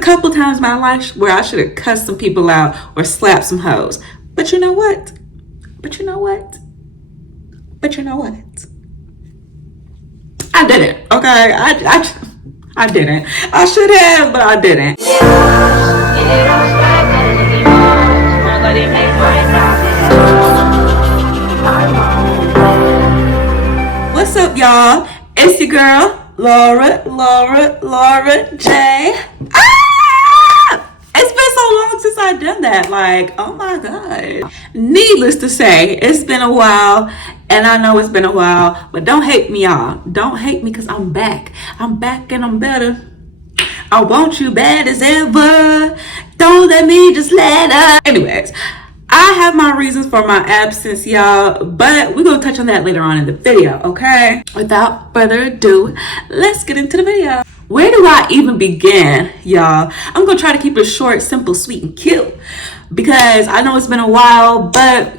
couple times in my life where I should have cussed some people out or slapped some hoes. But you know what? But you know what? But you know what? I didn't. Okay, I didn't. I should have, but I didn't. What's up, y'all? It's your girl, Laura J. It's been so long since I've done that. Like, oh my God. Needless to say, it's been a while. And I know it's been a while. But don't hate me, y'all. Don't hate me because I'm back. I'm back and I'm better. I want you bad as ever. Don't let me just let up. Anyways, I have my reasons for my absence, y'all. But we're going to touch on that later on in the video, okay? Without further ado, let's get into the video. Where do I even begin, y'all? I'm gonna try to keep it short, simple, sweet, and cute because I know it's been a while, but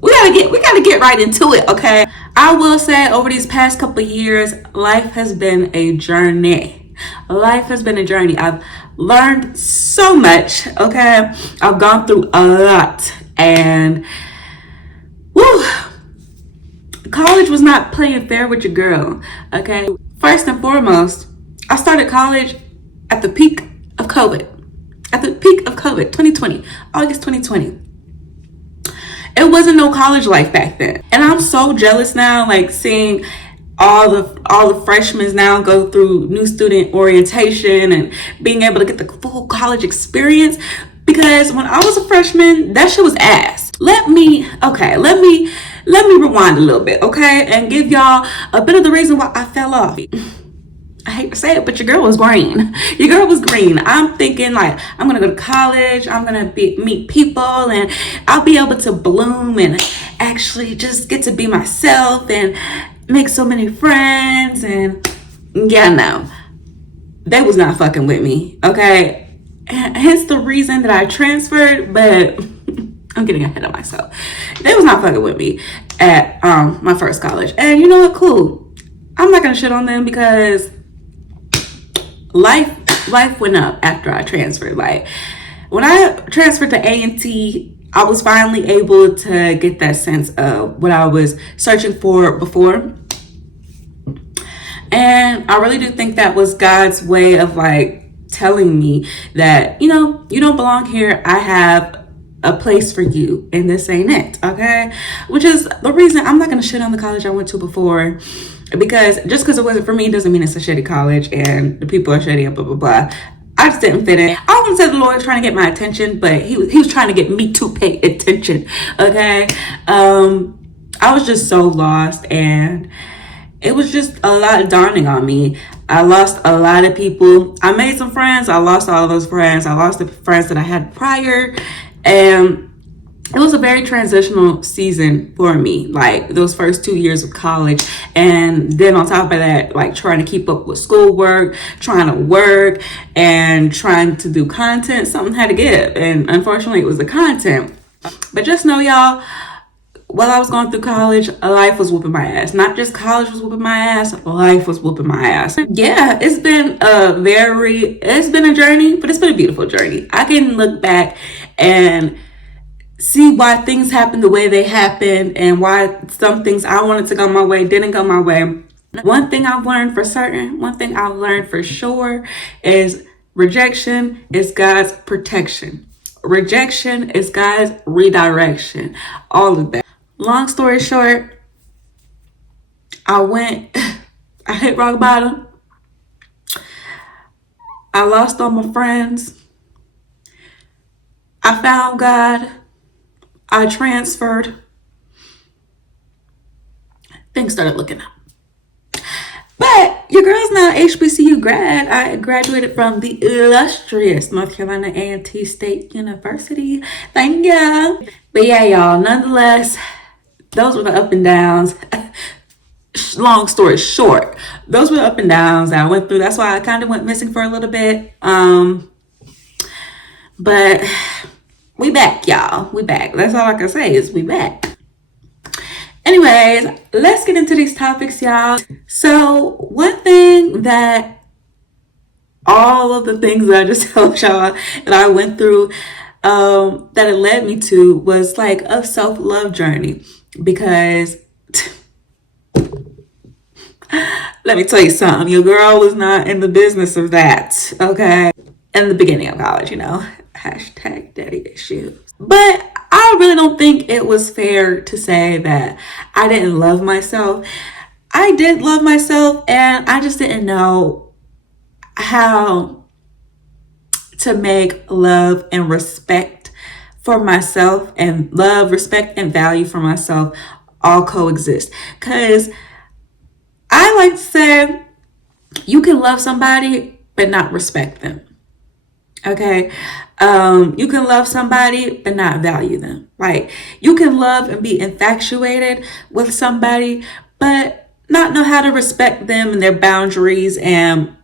we gotta get right into it, okay? I will say over these past couple of years, life has been a journey. Life has been a journey. I've learned so much, okay? I've gone through a lot, and woo, college was not playing fair with your girl, okay? First and foremost, I started college at the peak of COVID. At the peak of COVID, 2020, August 2020. It wasn't no college life back then. And I'm so jealous now, like seeing all the freshmen now go through new student orientation and being able to get the full college experience. Because when I was a freshman, that shit was ass. Let me rewind a little bit, okay? And give y'all a bit of the reason why I fell off. I hate to say it, but your girl was green. Your girl was green. I'm thinking like, I'm going to go to college. I'm going to meet people and I'll be able to bloom and actually just get to be myself and make so many friends. And yeah, no, they was not fucking with me. Okay. Hence the reason that I transferred, but I'm getting ahead of myself. They was not fucking with me at my first college. And you know what? Cool. I'm not going to shit on them because life went up after I transferred. Like when I transferred to A&T, I was finally able to get that sense of what I was searching for before. And I really do think that was God's way of like telling me that, you know, you don't belong here. I have a place for you and this ain't it, okay? Which is the reason I'm not gonna shit on the college I went to before. Because just because it wasn't for me doesn't mean it's a shitty college and the people are shitty and blah, blah, blah. I just didn't fit in. I wouldn't say the Lord was trying to get my attention, but he was trying to get me to pay attention, okay? I was just so lost and it was just a lot dawning on me. I lost a lot of people. I made some friends. I lost all of those friends. I lost the friends that I had prior. And it was a very transitional season for me, like those first 2 years of college. And then on top of that, like trying to keep up with schoolwork, trying to work and trying to do content, something had to give. And unfortunately, it was the content. But just know, y'all, while I was going through college, life was whooping my ass. Not just college was whooping my ass, life was whooping my ass. Yeah, it's been a journey, but it's been a beautiful journey. I can look back and see why things happened the way they happened and why some things I wanted to go my way didn't go my way. One thing I've learned for certain, one thing I've learned for sure is rejection is God's protection. Rejection is God's redirection. All of that. Long story short, I hit rock bottom. I lost all my friends. I found God. I transferred. Things started looking up. But your girl's now HBCU grad. I graduated from the illustrious North Carolina A&T State University. Thank you. But yeah, y'all, nonetheless, those were the up and downs. Long story short, those were the up and downs that I went through. That's why I kind of went missing for a little bit. But we back, y'all. We back. That's all I can say is we back. Anyways, let's get into these topics, y'all. So one thing that all of the things that I just told y'all that I went through, that it led me to was like a self-love journey. Because let me tell you something, your girl was not in the business of that, okay? In the beginning of college, hashtag daddy issues. But I really don't think it was fair to say that I didn't love myself. I did love myself, and I just didn't know how to make love and respect for myself, and love, respect, and value for myself all coexist. Because I like to say, you can love somebody but not respect them. Okay. You can love somebody but not value them. Like, you can love and be infatuated with somebody but not know how to respect them and their boundaries and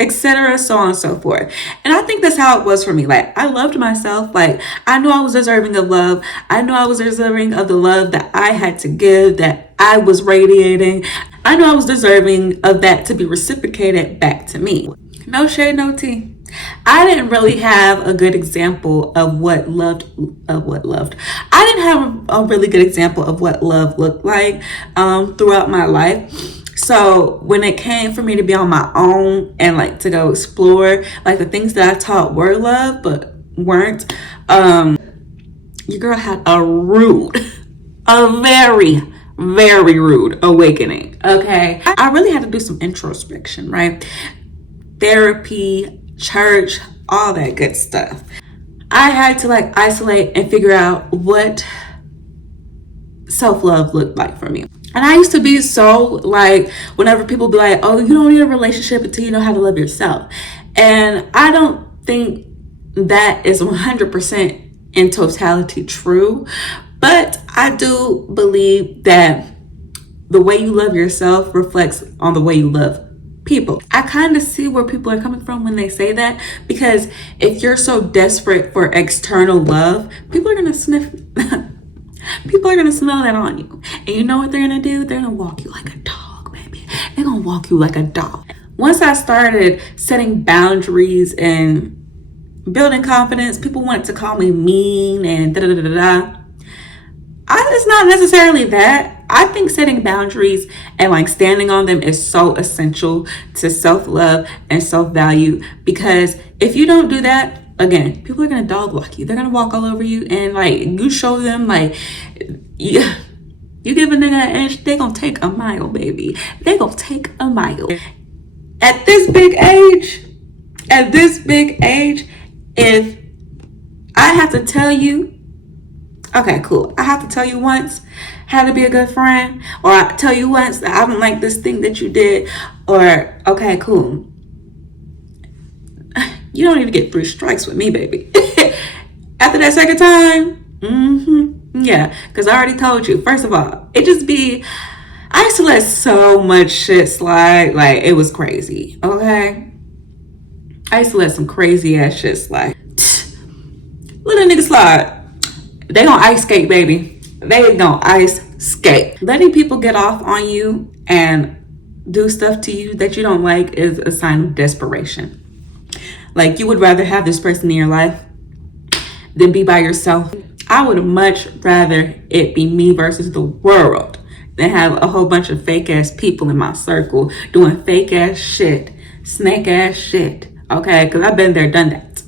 etc., so on and so forth. And I think that's how it was for me. Like, I loved myself. Like, I knew I was deserving of love. I knew I was deserving of the love that I had to give, that I was radiating. I knew I was deserving of that to be reciprocated back to me. No shade, no tea. I didn't really have a good example of what loved. I didn't have a really good example of what love looked like throughout my life. So when it came for me to be on my own and like to go explore, like the things that I taught were love but weren't, your girl had a very, very rude awakening. Okay, I really had to do some introspection, right? Therapy, church, all that good stuff. I had to like isolate and figure out what self-love looked like for me. And I used to be so like, whenever people be like, oh, you don't need a relationship until you know how to love yourself. And I don't think that is 100% in totality true. But I do believe that the way you love yourself reflects on the way you love people. I kind of see where people are coming from when they say that, because if you're so desperate for external love, people are going to sniff. People are going to smell that on you. And you know what they're going to do? They're going to walk you like a dog, baby. They're going to walk you like a dog. Once I started setting boundaries and building confidence, people wanted to call me mean and da-da-da-da-da. It's not necessarily that. I think setting boundaries and like standing on them is so essential to self-love and self-value, because if you don't do that, again, people are going to dog walk you. They're going to walk all over you, and like you show them like, you give a nigga an inch, they going to take a mile, baby. They going to take a mile. At this big age, if I have to tell you, okay, cool, I have to tell you once how to be a good friend, or I tell you once that I don't like this thing that you did, or okay, cool, you don't even get 3 strikes with me, baby. After that second time, yeah, because I already told you, first of all, I used to let so much shit slide, like it was crazy, okay? I used to let some crazy ass shit slide. Let a nigga slide. They gonna ice skate, baby. They gonna ice skate. Letting people get off on you and do stuff to you that you don't like is a sign of desperation. Like, you would rather have this person in your life than be by yourself. I would much rather it be me versus the world than have a whole bunch of fake ass people in my circle doing fake ass shit, snake ass shit. Okay, because I've been there, done that.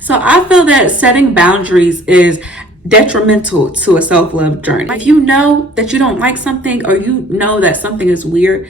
So I feel that setting boundaries is detrimental to a self-love journey. If you know that you don't like something, or you know that something is weird,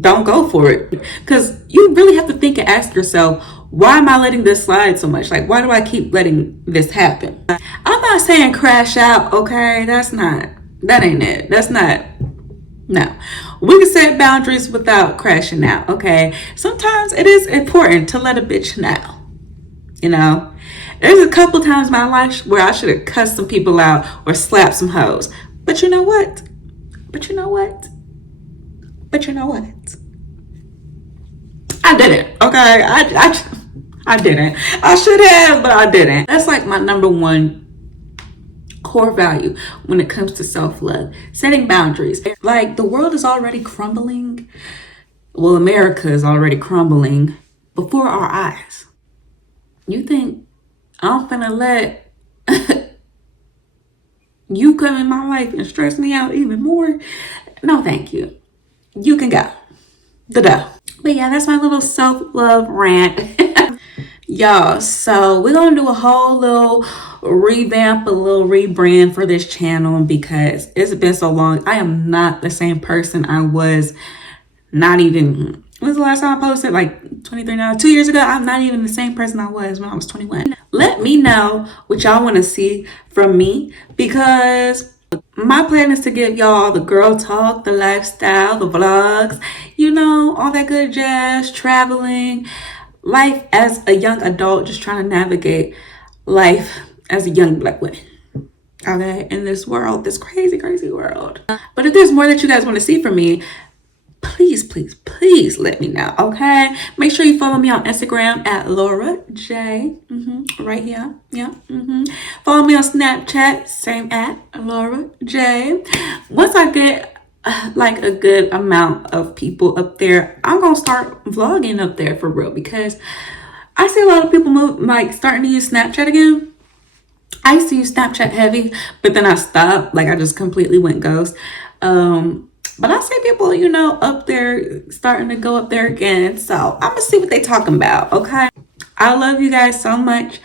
don't go for it. Because you really have to think and ask yourself, why am I letting this slide so much? Like, why do I keep letting this happen? I'm not saying crash out, okay? That ain't it. No. We can set boundaries without crashing out, okay? Sometimes it is important to let a bitch know. There's a couple times in my life where I should have cussed some people out or slapped some hoes. But you know what? I didn't, okay? I didn't. I should have, but I didn't. That's like my number one core value when it comes to self-love. Setting boundaries. Like, the world is already crumbling. Well, America is already crumbling before our eyes. You think I'm finna let you come in my life and stress me out even more? No, thank you. You can go. The dough. But yeah, that's my little self-love rant. Y'all, so we're gonna do a whole little revamp, a little rebrand for this channel because it's been so long. I am not the same person I was. Not even, when's the last time I posted? Like 23 now, 2 years ago. I'm not even the same person I was when I was 21. Let me know what y'all want to see from me, because my plan is to give y'all the girl talk, the lifestyle, the vlogs, you know, all that good jazz, traveling, life as a young adult, just trying to navigate life as a young Black woman. Okay, in this world, this crazy, crazy world. But if there's more that you guys want to see from me, please, please, please let me know, okay? Make sure you follow me on Instagram at Laura J. Right here. Yeah. Follow me on Snapchat, same at Laura J. Once I get like a good amount of people up there, I'm gonna start vlogging up there for real, because I see a lot of people starting to use Snapchat again. I used to use Snapchat heavy, but then I stopped. Like, I just completely went ghost. But I see people, you know, up there starting to go up there again. So I'm gonna see what they talking about, okay? I love you guys so much,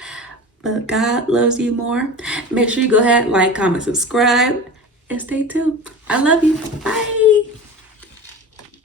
but God loves you more. Make sure you go ahead, like, comment, subscribe, and stay tuned. I love you. Bye.